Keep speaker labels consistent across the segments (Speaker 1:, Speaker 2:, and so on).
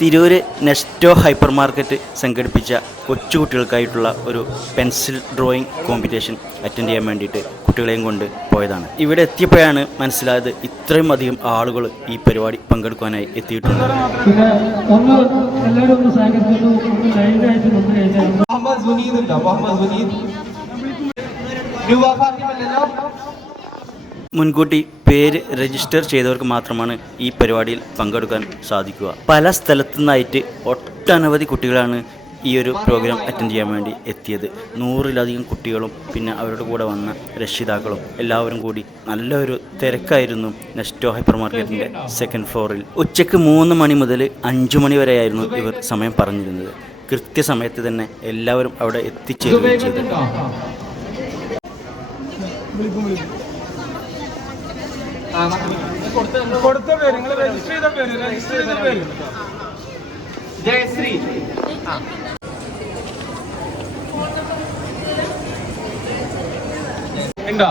Speaker 1: Tirur Nesto hyper market സംഘടിപ്പിച്ച കൊച്ചുകുട്ടികൾക്കായിട്ടുള്ള ഒരു pencil drawing competition attend ചെയ്യാൻ വേണ്ടിയിട്ട് കുട്ടികളെയും കൊണ്ട് പോയതാണ്. ഇവിടെ എത്തിയപ്പോഴാണ് മനസ്സിലായത് ഇത്രയും അധികം ആളുകൾ ഈ പരിപാടി പങ്കെടുക്കാനായി എത്തിയിട്ടുണ്ട്. മുൻകൂട്ടി പേര് രജിസ്റ്റർ ചെയ്തവർക്ക് മാത്രമാണ് ഈ പരിപാടിയിൽ പങ്കെടുക്കാൻ സാധിക്കുക. പല സ്ഥലത്തു നിന്നായിട്ട് ഒട്ടനവധി കുട്ടികളാണ് ഈ ഒരു പ്രോഗ്രാം അറ്റൻഡ് ചെയ്യാൻ വേണ്ടി എത്തിയത്. നൂറിലധികം കുട്ടികളും പിന്നെ അവരുടെ കൂടെ വന്ന രക്ഷിതാക്കളും എല്ലാവരും കൂടി നല്ലൊരു തിരക്കായിരുന്നു നെസ്റ്റോ ഹൈപ്പർ മാർക്കറ്റിന്റെ സെക്കൻഡ് ഫ്ലോറിൽ ഉച്ചയ്ക്ക് മൂന്ന് മണി മുതൽ അഞ്ചു മണി വരെയായിരുന്നു ഇവർ സമയം പറഞ്ഞിരുന്നത്. കൃത്യസമയത്ത് തന്നെ എല്ലാവരും അവിടെ എത്തിച്ചേരുകയും ചെയ്തു.
Speaker 2: കൊടുത്ത പേര് നിങ്ങൾ രജിസ്റ്റർ ചെയ്ത പേര് രജിസ്റ്റർ ചെയ്ത പേര്. ജയശ്രീ. ഉണ്ടോ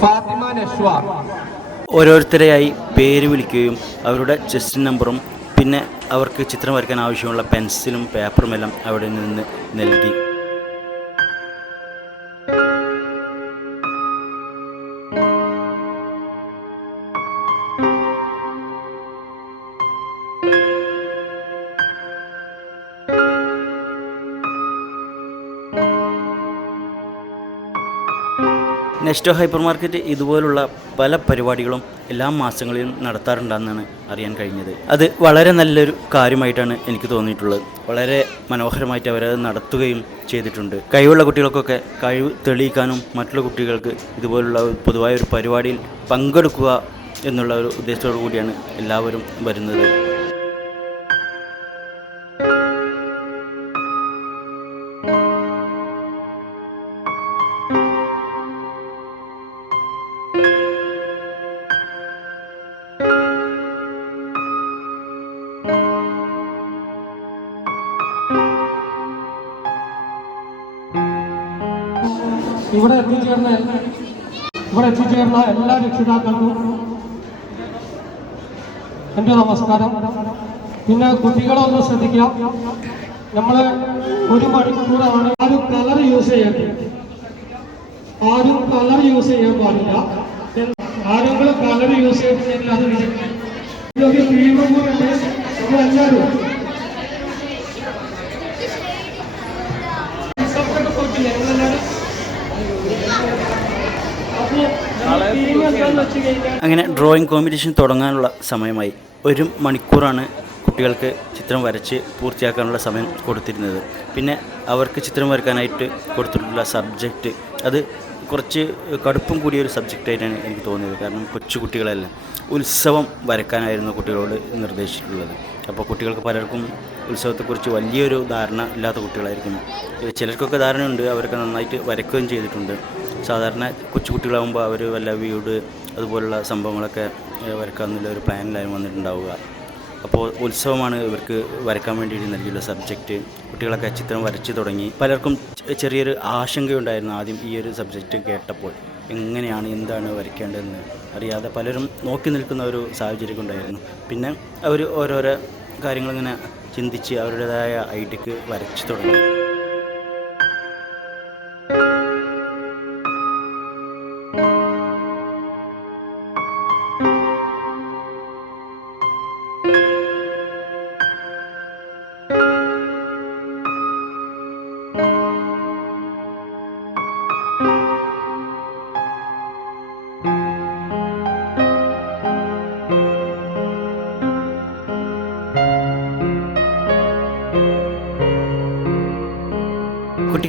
Speaker 2: ഫാത്തിമ നഷ്വാർ
Speaker 1: ഓരോരുത്തരെയായി പേര് വിളിക്കുകയും അവരുടെ ചെസ്റ്റ് നമ്പറും പിന്നെ അവർക്ക് ചിത്രം വരയ്ക്കാൻ ആവശ്യമുള്ള പെൻസിലും പേപ്പറുമെല്ലാം അവിടെ നിന്ന് നൽകി. നെസ്റ്റോ ഹൈപ്പർ മാർക്കറ്റ് ഇതുപോലുള്ള പല പരിപാടികളും എല്ലാ മാസങ്ങളിലും നടത്താറുണ്ടെന്നാണ് അറിയാൻ കഴിഞ്ഞത്. അത് വളരെ നല്ലൊരു കാര്യമായിട്ടാണ് എനിക്ക് തോന്നിയിട്ടുള്ളത്. വളരെ മനോഹരമായിട്ട് അവരത് നടത്തുകയും ചെയ്തിട്ടുണ്ട്. കഴിവുള്ള കുട്ടികൾക്കൊക്കെ കഴിവ് തെളിയിക്കാനും മറ്റുള്ള കുട്ടികൾക്ക് ഇതുപോലുള്ള പൊതുവായ ഒരു പരിപാടിയിൽ പങ്കെടുക്കുക എന്നുള്ള ഒരു ഉദ്ദേശത്തോടു കൂടിയാണ് എല്ലാവരും വരുന്നത്.
Speaker 3: ഇവിടെ എത്തിച്ചേർന്ന ഇവിടെ എത്തിച്ചേർന്ന എല്ലാ രക്ഷിതാക്കൾക്കും എന്റെ നമസ്കാരം. പിന്നെ കുട്ടികളൊന്ന് ശ്രദ്ധിക്കാം. നമ്മൾ ഒരു മണിക്കൂറാണ് ആരും കളർ യൂസ് ചെയ്യരുത് ആരും കളർ യൂസ് ചെയ്യാൻ പാടില്ല. ആരെങ്കിലും കളർ യൂസ് ചെയ്തിട്ടുണ്ടെങ്കിൽ അത് കൂടെ നമ്മളെല്ലാവരും
Speaker 1: അങ്ങനെ ഡ്രോയിങ് കോമ്പറ്റീഷൻ തുടങ്ങാനുള്ള സമയമായി. ഒരു മണിക്കൂറാണ് കുട്ടികൾക്ക് ചിത്രം വരച്ച് പൂർത്തിയാക്കാനുള്ള സമയം കൊടുത്തിരുന്നത്. പിന്നെ അവർക്ക് ചിത്രം വരക്കാനായിട്ട് കൊടുത്തിട്ടുള്ള സബ്ജക്റ്റ് അത് കുറച്ച് കടുപ്പം കൂടിയ ഒരു സബ്ജക്റ്റായിട്ടാണ് എനിക്ക് തോന്നിയത്. കാരണം കൊച്ചു കുട്ടികളല്ല ഉത്സവം വരയ്ക്കാനായിരുന്നു കുട്ടികളോട് നിർദ്ദേശിച്ചിട്ടുള്ളത്. അപ്പോൾ കുട്ടികൾക്ക് പലർക്കും ഉത്സവത്തെക്കുറിച്ച് വലിയൊരു ധാരണ ഇല്ലാത്ത കുട്ടികളായിരിക്കും. ചിലർക്കൊക്കെ ധാരണയുണ്ട് അവരൊക്കെ നന്നായിട്ട് വരയ്ക്കുകയും ചെയ്തിട്ടുണ്ട്. സാധാരണ കൊച്ചു കൊച്ചുകുട്ടികളാകുമ്പോൾ അവർ വല്ല വീട് അതുപോലുള്ള സംഭവങ്ങളൊക്കെ ഏഹ്, വരയ്ക്കാമെന്നുള്ള ഒരു പ്ലാനിലായിരുന്നു വന്നിട്ടുണ്ടാവുക. അപ്പോൾ ഉത്സവമാണ് ഇവർക്ക് വരയ്ക്കാൻ വേണ്ടിയിട്ട് നൽകിയുള്ള സബ്ജക്റ്റ് കുട്ടികളൊക്കെ ചിത്രം വരച്ച് തുടങ്ങി. പലർക്കും ചെറിയൊരു ആശങ്കയുണ്ടായിരുന്നു ആദ്യം ഈ ഒരു സബ്ജക്റ്റ് കേട്ടപ്പോൾ. എങ്ങനെയാണ് എന്താണ് വരയ്ക്കേണ്ടതെന്ന് അറിയാതെ പലരും നോക്കി നിൽക്കുന്ന ഒരു സാഹചര്യം ഉണ്ടായിരുന്നു. പിന്നെ അവർ ഓരോരോ കാര്യങ്ങളിങ്ങനെ ചിന്തിച്ച് അവരുടേതായ ഐഡിയക്ക് വരച്ച് തുടങ്ങി.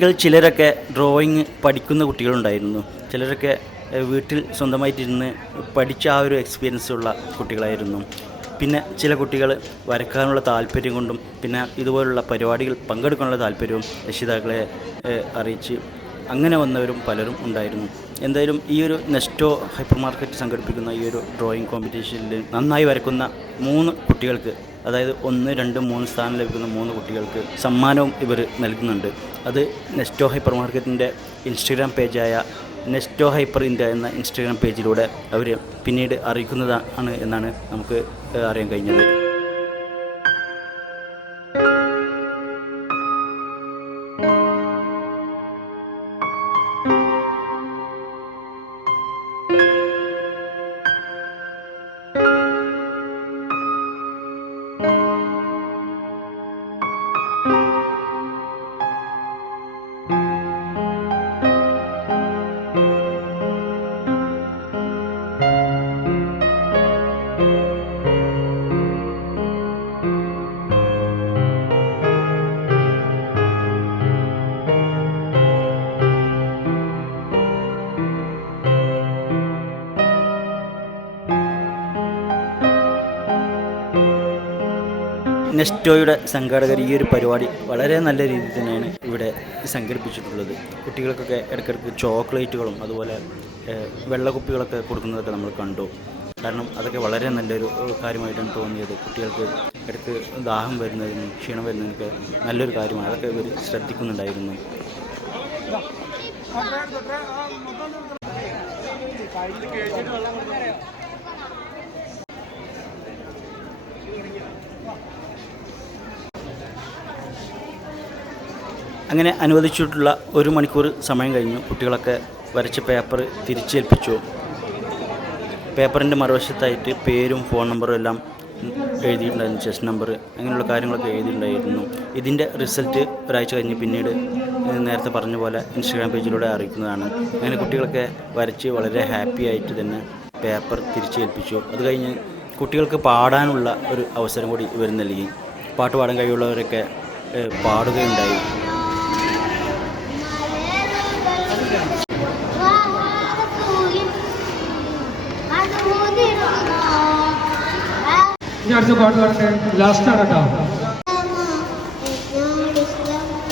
Speaker 1: കുട്ടികൾ ചിലരൊക്കെ ഡ്രോയിങ് പഠിക്കുന്ന കുട്ടികളുണ്ടായിരുന്നു. ചിലരൊക്കെ വീട്ടിൽ സ്വന്തമായിട്ടിരുന്ന് പഠിച്ച ആ ഒരു എക്സ്പീരിയൻസ് ഉള്ള കുട്ടികളായിരുന്നു. പിന്നെ ചില കുട്ടികൾ വരക്കാനുള്ള താല്പര്യം കൊണ്ടും പിന്നെ ഇതുപോലുള്ള പരിപാടികൾ പങ്കെടുക്കാനുള്ള താല്പര്യവും രക്ഷിതാക്കളെ അറിയിച്ച് അങ്ങനെ വന്നവരും പലരും ഉണ്ടായിരുന്നു. എന്തായാലും ഈ ഒരു നെസ്റ്റോ ഹൈപ്പർ മാർക്കറ്റ് സംഘടിപ്പിക്കുന്ന ഈ ഒരു ഡ്രോയിങ് കോമ്പറ്റീഷനിൽ നന്നായി വരക്കുന്ന മൂന്ന് കുട്ടികൾക്ക് അതായത് ഒന്ന് രണ്ട് മൂന്ന് സ്ഥാനം ലഭിക്കുന്ന മൂന്ന് കുട്ടികൾക്ക് സമ്മാനവും ഇവർ നൽകുന്നുണ്ട്. അത് നെസ്റ്റോ ഹൈപ്പർ മാർക്കറ്റിന്റെ ഇൻസ്റ്റഗ്രാം പേജായ നെസ്റ്റോ ഹൈപ്പർ ഇന്ത്യ എന്ന ഇൻസ്റ്റഗ്രാം പേജിലൂടെ അവർ പിന്നീട് അറിയിക്കുന്നതാണ് എന്നാണ് നമുക്ക് അറിയാൻ കഴിഞ്ഞത്. നെസ്റ്റോയുടെ സംഘാടകർ ഈ ഒരു പരിപാടി വളരെ നല്ല രീതിയിൽ തന്നെയാണ് ഇവിടെ സംഘടിപ്പിച്ചിട്ടുള്ളത്. കുട്ടികൾക്കൊക്കെ ഇടയ്ക്കിടയ്ക്ക് ചോക്ലേറ്റുകളും അതുപോലെ വെള്ളക്കുപ്പികളൊക്കെ കൊടുക്കുന്നതൊക്കെ നമ്മൾ കണ്ടു. കാരണം അതൊക്കെ വളരെ നല്ലൊരു കാര്യമായിട്ടാണ് തോന്നിയത്. കുട്ടികൾക്ക് ഇടയ്ക്ക് ദാഹം വരുന്നതിനും ക്ഷീണം വരുന്നതിനൊക്കെ നല്ലൊരു കാര്യമാണ്. അതൊക്കെ ഇവർ ശ്രദ്ധിക്കുന്നുണ്ടായിരുന്നു. അങ്ങനെ അനുവദിച്ചിട്ടുള്ള ഒരു മണിക്കൂർ സമയം കഴിഞ്ഞു. കുട്ടികളൊക്കെ വരച്ച പേപ്പർ തിരിച്ചേൽപ്പിച്ചു. പേപ്പറിന്റെ മറുവശത്തായിട്ട് പേരും ഫോൺ നമ്പറും എല്ലാം എഴുതിയിട്ടുണ്ടായിരുന്നു. ചെസ് നമ്പർ അങ്ങനെയുള്ള കാര്യങ്ങളൊക്കെ എഴുതിയിട്ടുണ്ടായിരുന്നു. ഇതിന്റെ റിസൾട്ട് ഒരാഴ്ച കഴിഞ്ഞ് പിന്നീട് നേരത്തെ പറഞ്ഞ പോലെ ഇൻസ്റ്റാഗ്രാം പേജിലൂടെ അറിയിക്കുന്നതാണ്. അങ്ങനെ കുട്ടികളൊക്കെ വരച്ച് വളരെ ഹാപ്പി ആയിട്ട് തന്നെ പേപ്പർ തിരിച്ചേൽപ്പിച്ചു. അത് കഴിഞ്ഞ് കുട്ടികൾക്ക് പാടാനുള്ള ഒരു അവസരം കൂടി ഇവർ നൽകി. പാട്ട് പാടാൻ കഴിവുള്ളവരൊക്കെ ഏഹ്, പാടുകയുണ്ടായി.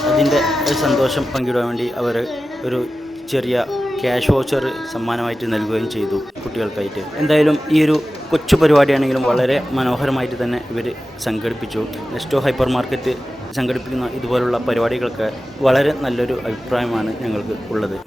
Speaker 1: അതിന്റെ സന്തോഷം പങ്കിടാൻ വേണ്ടി അവർ ഒരു ചെറിയ ക്യാഷ് വോച്ചർ സമ്മാനമായിട്ട് നൽകുകയും ചെയ്തു കുട്ടികൾക്കായിട്ട്. എന്തായാലും ഈ ഒരു കൊച്ചു പരിപാടിയാണെങ്കിലും വളരെ മനോഹരമായിട്ട് തന്നെ ഇവർ സംഘടിപ്പിച്ചു. നെസ്റ്റോ ഹൈപ്പർ മാർക്കറ്റ് സംഘടിപ്പിക്കുന്ന ഇതുപോലുള്ള പരിപാടികൾക്ക് വളരെ നല്ലൊരു അഭിപ്രായമാണ് ഞങ്ങൾക്ക് ഉള്ളത്.